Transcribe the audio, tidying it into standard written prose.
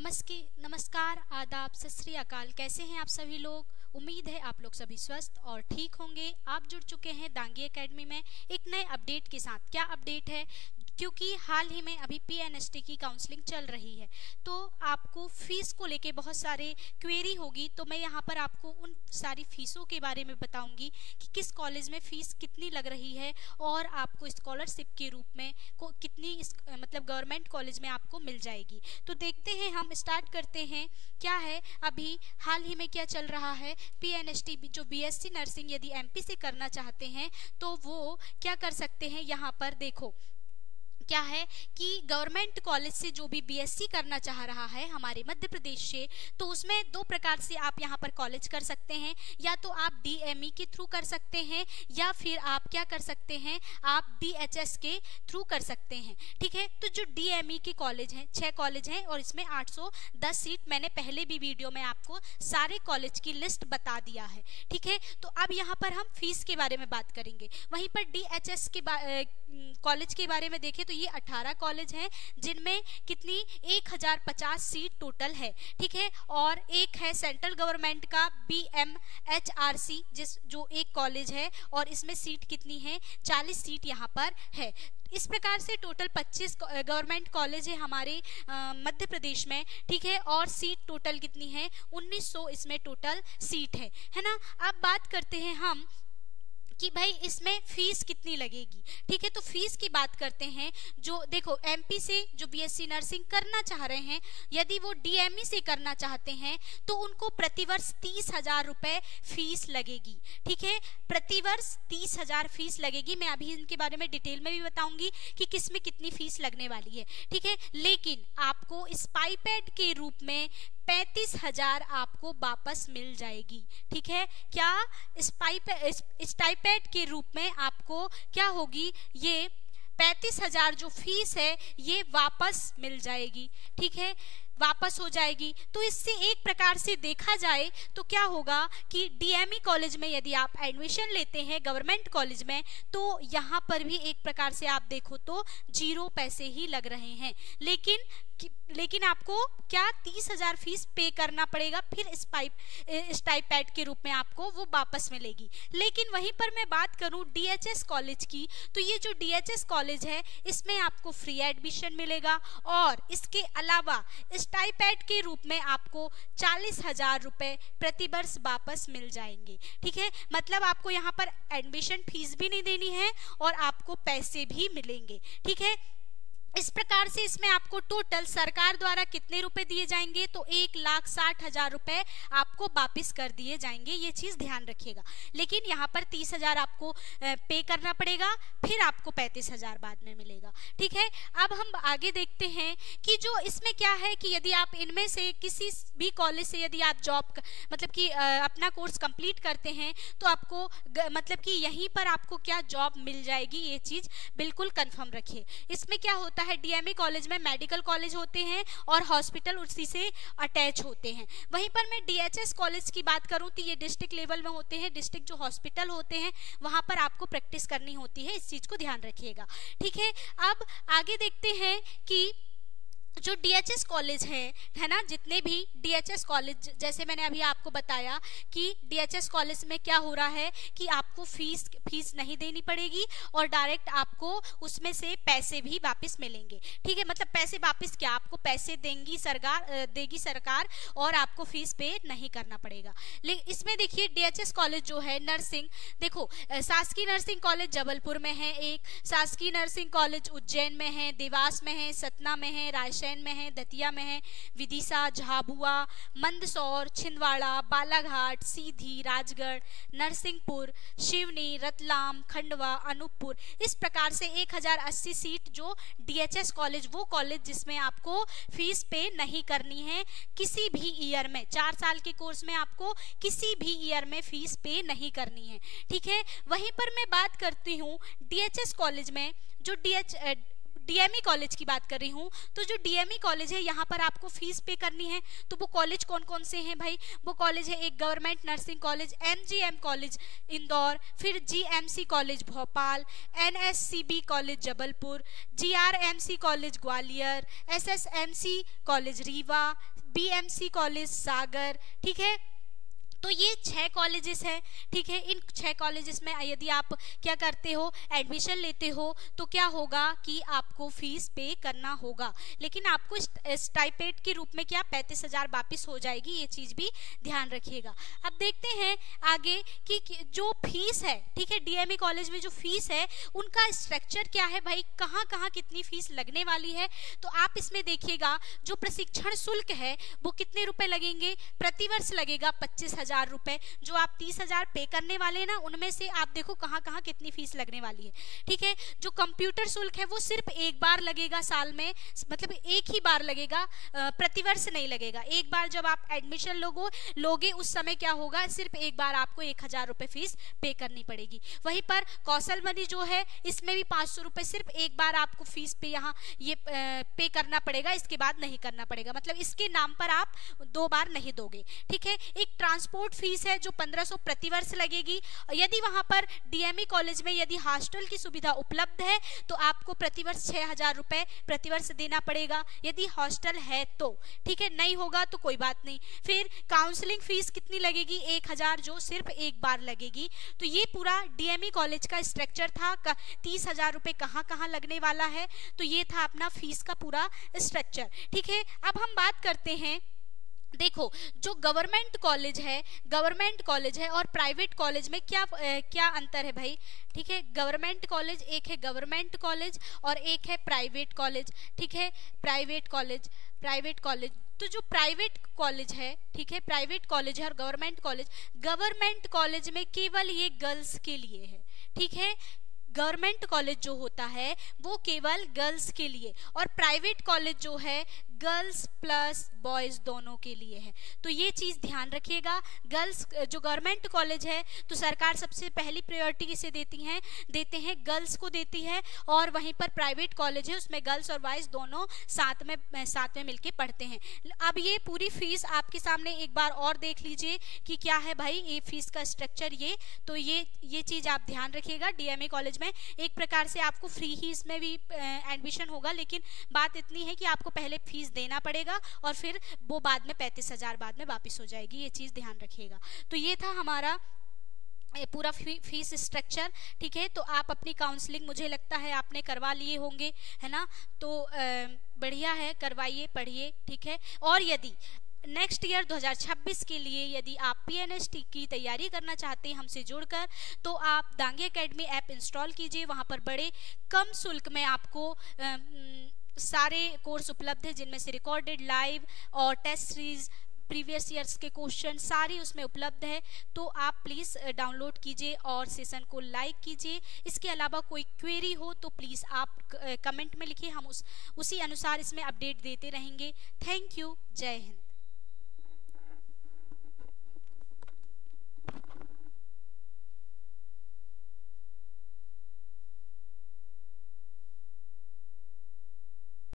नमस्कार, आदाब, सत श्री अकाल। कैसे हैं आप सभी लोग? उम्मीद है आप लोग सभी स्वस्थ और ठीक होंगे। आप जुड़ चुके हैं दांगी एकेडमी में एक नए अपडेट के साथ। क्या अपडेट है? क्योंकि हाल ही में अभी पीएनएसटी की काउंसलिंग चल रही है, तो आपको फीस को लेके बहुत सारे क्वेरी होगी। तो मैं यहाँ पर आपको उन सारी फीसों के बारे में बताऊंगी कि किस कॉलेज में फीस कितनी लग रही है और आपको स्कॉलरशिप के रूप में कितनी मतलब गवर्नमेंट कॉलेज में आपको मिल जाएगी। तो देखते हैं, हम स्टार्ट करते हैं। क्या है अभी हाल ही में क्या चल रहा है? पीएनएसटी जो बीएससी नर्सिंग यदि एमपी से करना चाहते हैं तो वो क्या कर सकते हैं। यहाँ पर देखो क्या है कि गवर्नमेंट कॉलेज से जो भी बीएससी करना चाह रहा है हमारे मध्य प्रदेश से, तो उसमें दो प्रकार से आप यहाँ पर कॉलेज कर सकते हैं। या तो आप डीएमई के थ्रू कर सकते हैं या फिर आप क्या कर सकते हैं, आप बीएचएस के थ्रू कर सकते हैं। ठीक है, तो जो डीएमई के कॉलेज हैं 6 कॉलेज हैं और इसमें 810 सीट, मैंने पहले भी वीडियो में आपको सारे कॉलेज की लिस्ट बता दिया है। ठीक है, तो अब यहाँ पर हम फीस के बारे में बात करेंगे। वहीं पर डीएचएस के कॉलेज के बारे में देखें तो ये 18 कॉलेज हैं जिनमें कितनी 1050 सीट टोटल है। ठीक है, और एक है सेंट्रल गवर्नमेंट का बीएमएचआरसी जो एक कॉलेज है और इसमें सीट कितनी है, 40 सीट यहाँ पर है। इस प्रकार से टोटल 25 गवर्नमेंट कॉलेज है हमारे मध्य प्रदेश में। ठीक है, और सीट टोटल कितनी है, 1900 इसमें टोटल सीट है ना। अब बात करते हैं हम कि भाई इसमें फीस कितनी लगेगी। ठीक है, तो फीस की बात करते हैं। जो देखो एमपी से जो बीएससी नर्सिंग करना चाह रहे हैं, यदि वो डीएमई से करना चाहते हैं तो उनको प्रतिवर्ष 30,000 रुपए फीस लगेगी। ठीक है, प्रतिवर्ष 30,000 फीस लगेगी। मैं अभी इनके बारे में डिटेल में भी बताऊंगी कि किस में कितनी फीस लगने वाली है। ठीक है, लेकिन आपको स्टाइपेंड के रूप में 35,000 आपको वापस मिल जाएगी। ठीक है, क्या स्टाइपेंड के रूप में आपको क्या होगी, ये 35,000 जो फीस है ये वापस मिल जाएगी। ठीक है, वापस हो जाएगी। तो इससे एक प्रकार से देखा जाए तो क्या होगा कि डीएमई कॉलेज में यदि आप एडमिशन लेते हैं गवर्नमेंट कॉलेज में, तो यहाँ पर भी एक प्रकार से आप देखो तो 0 पैसे ही लग रहे हैं। लेकिन आपको क्या 30,000 फीस पे करना पड़ेगा, फिर स्टाइपेंड के रूप में आपको वो वापस मिलेगी। लेकिन वहीं पर मैं बात करूं डीएचएस कॉलेज की, तो ये जो डीएचएस कॉलेज है इसमें आपको फ्री एडमिशन मिलेगा और इसके अलावा स्टाइपेंड के रूप में आपको 40,000 रुपए प्रतिवर्ष वापस मिल जाएंगे। ठीक है, मतलब आपको यहाँ पर एडमिशन फीस भी नहीं देनी है और आपको पैसे भी मिलेंगे। ठीक है, इस प्रकार से इसमें आपको टोटल सरकार द्वारा कितने रुपए दिए जाएंगे, तो 1,60,000 रुपए आपको वापस कर दिए जाएंगे। ये चीज ध्यान रखिएगा। लेकिन यहाँ पर 30,000 आपको पे करना पड़ेगा, फिर आपको 35,000 बाद में मिलेगा। ठीक है, अब हम आगे देखते हैं कि जो इसमें क्या है कि यदि आप इनमें से किसी भी कॉलेज से यदि आप जॉब मतलब कि अपना कोर्स कंप्लीट करते हैं तो आपको मतलब कि यहीं पर आपको क्या जॉब मिल जाएगी, ये चीज बिल्कुल कंफर्म रखिए। इसमें क्या होता है, डीएमई कॉलेज में मेडिकल कॉलेज होते हैं और हॉस्पिटल उसी से अटैच होते हैं। वहीं पर मैं डीएचएस कॉलेज की बात करूं तो ये डिस्ट्रिक्ट लेवल में होते हैं। डिस्ट्रिक्ट जो हॉस्पिटल होते हैं वहां पर आपको प्रैक्टिस करनी होती है, इस चीज को ध्यान रखिएगा। ठीक है, अब आगे देखते हैं कि जो डीएचएस कॉलेज है ना, जितने भी डीएचएस कॉलेज, जैसे मैंने अभी आपको बताया कि डीएचएस कॉलेज में क्या हो रहा है कि आपको फीस नहीं देनी पड़ेगी और डायरेक्ट आपको उसमें से पैसे भी वापस मिलेंगे। ठीक है, मतलब पैसे वापस क्या, आपको पैसे देगी सरकार और आपको फीस पे नहीं करना पड़ेगा। लेकिन इसमें देखिए डीएचएस कॉलेज जो है नर्सिंग, देखो शासकीय नर्सिंग कॉलेज जबलपुर में है, एक शासकीय नर्सिंग कॉलेज उज्जैन में है, देवास में है, सतना में है, रायसेन में है, दतिया में है, विदिशा, झाबुआ, मंदसौर, छिंदवाड़ा, बालाघाट, सीधी, राजगढ़, नरसिंहपुर, शिवनी, रतलाम, खंडवा, अनूपपुर। इस प्रकार से 1080 सीट जो डीएचएस कॉलेज, वो कॉलेज जिसमें आपको फीस पे नहीं करनी है किसी भी ईयर में, 4 साल के कोर्स में आपको किसी भी ईयर में फीस पे नहीं करनी है। ठीक है, वहीं पर मैं बात करती हूँ डीएचएस कॉलेज में, जो डीएमई कॉलेज की बात कर रही हूँ, तो जो डीएमई कॉलेज है यहाँ पर आपको फीस पे करनी है। तो वो कॉलेज कौन कौन से हैं भाई? वो कॉलेज है एक government nursing college MGM college Indore, फिर GMC college Bhopal, NSCB college Jabalpur, GRMC college Gwalior, SSMC college Rewa, BMC college Sagar. ठीक है, तो ये 6 कॉलेजेस हैं। ठीक है, इन 6 कॉलेजेस में यदि आप क्या करते हो, एडमिशन लेते हो, तो क्या होगा कि आपको फीस पे करना होगा, लेकिन आपको स्टाइपेंड के रूप में क्या 35,000 वापिस हो जाएगी, ये चीज भी ध्यान रखिएगा। अब देखते हैं आगे कि जो फीस है, ठीक है, डीएमई कॉलेज में जो फीस है उनका स्ट्रक्चर क्या है भाई, कहाँ कहाँ कितनी फीस लगने वाली है। तो आप इसमें देखिएगा जो प्रशिक्षण शुल्क है वो कितने रुपए लगेंगे, प्रतिवर्ष लगेगा 25,000 रुपए। जो आप 30,000 पे करने वाले ना, उनमें से आप देखो कहाँ कहाँ कितनी फीस लगने वाली है। ठीक है, जो कंप्यूटर शुल्क है वो सिर्फ एक बार लगेगा साल में, मतलब एक ही बार लगेगा, प्रतिवर्ष नहीं लगेगा। एक बार जब आप एडमिशन लोगे उस समय क्या होगा, सिर्फ एक बार आपको 1,000 रुपए फीस पे करनी पड़ेगी। वहीं पर कौशल मनी जो है इसमें भी 500 रुपए सिर्फ एक बार आपको फीस पे यहाँ ये पे करना पड़ेगा, इसके बाद नहीं करना पड़ेगा, मतलब इसके नाम पर आप 2 बार नहीं दोगे। ठीक है, एक ट्रांसपोर्ट फीस है जो 1500 प्रतिवर्ष लगेगी। यदि वहां पर डीएमई कॉलेज में यदि हॉस्टल की सुविधा उपलब्ध है तो आपको प्रतिवर्ष 6,000 रुपए प्रतिवर्ष देना पड़ेगा, यदि हॉस्टल है तो। ठीक है, नहीं होगा तो कोई बात नहीं। फिर काउंसलिंग फीस कितनी लगेगी, 1,000, जो सिर्फ एक बार लगेगी। तो ये पूरा डीएमई कॉलेज का स्ट्रक्चर था। 30,000 रुपए कहाँ कहाँ लगने वाला है, तो ये था अपना फीस का पूरा स्ट्रक्चर। ठीक है, अब हम बात करते हैं, देखो जो गवर्नमेंट कॉलेज है और प्राइवेट कॉलेज में क्या अंतर है भाई। ठीक है, गवर्नमेंट कॉलेज एक है गवर्नमेंट कॉलेज और एक है प्राइवेट कॉलेज। ठीक है, प्राइवेट कॉलेज तो जो प्राइवेट कॉलेज है, ठीक है, प्राइवेट कॉलेज है और गवर्नमेंट कॉलेज में केवल ये गर्ल्स के लिए है। ठीक है, गवर्नमेंट कॉलेज जो होता है वो केवल गर्ल्स के लिए, और प्राइवेट कॉलेज जो है गर्ल्स प्लस बॉयज दोनों के लिए है। तो ये चीज ध्यान रखिएगा। गर्ल्स जो गवर्नमेंट कॉलेज है तो सरकार सबसे पहली प्रायोरिटी किसे देते हैं गर्ल्स को देती है, और वहीं पर प्राइवेट कॉलेज है उसमें गर्ल्स और बॉयज दोनों साथ में मिलके पढ़ते हैं। अब ये पूरी फीस आपके सामने एक बार और देख लीजिए कि क्या है भाई ये फीस का स्ट्रक्चर। ये चीज आप ध्यान रखिएगा। डीएमई कॉलेज में एक प्रकार से आपको फ्री ही इसमें भी एडमिशन होगा, लेकिन बात इतनी है कि आपको पहले फीस देना पड़ेगा और फिर वो बाद में 35,000 बाद में वापस हो जाएगी, ये चीज ध्यान रखिएगा। तो ये था हमारा पूरा फीस स्ट्रक्चर। ठीक है, तो आप अपनी काउंसलिंग मुझे लगता है आपने करवा लिए होंगे, है ना, तो बढ़िया है, करवाइए, पढ़िए। ठीक है, और यदि नेक्स्ट ईयर 2026 के लिए यदि आप पीएनएसटी की तैयारी करना चाहते हैं हमसे जुड़कर, तो आप दांगी एकेडमी ऐप इंस्टॉल कीजिए। वहां पर बड़े कम शुल्क में आपको सारे कोर्स उपलब्ध है, जिनमें से रिकॉर्डेड, लाइव और टेस्ट सीरीज, प्रीवियस ईयर्स के क्वेश्चन सारे उसमें उपलब्ध है। तो आप प्लीज़ डाउनलोड कीजिए और सेशन को लाइक कीजिए। इसके अलावा कोई क्वेरी हो तो प्लीज़ आप कमेंट में लिखिए, हम उसी अनुसार इसमें अपडेट देते रहेंगे। थैंक यू, जय हिंद।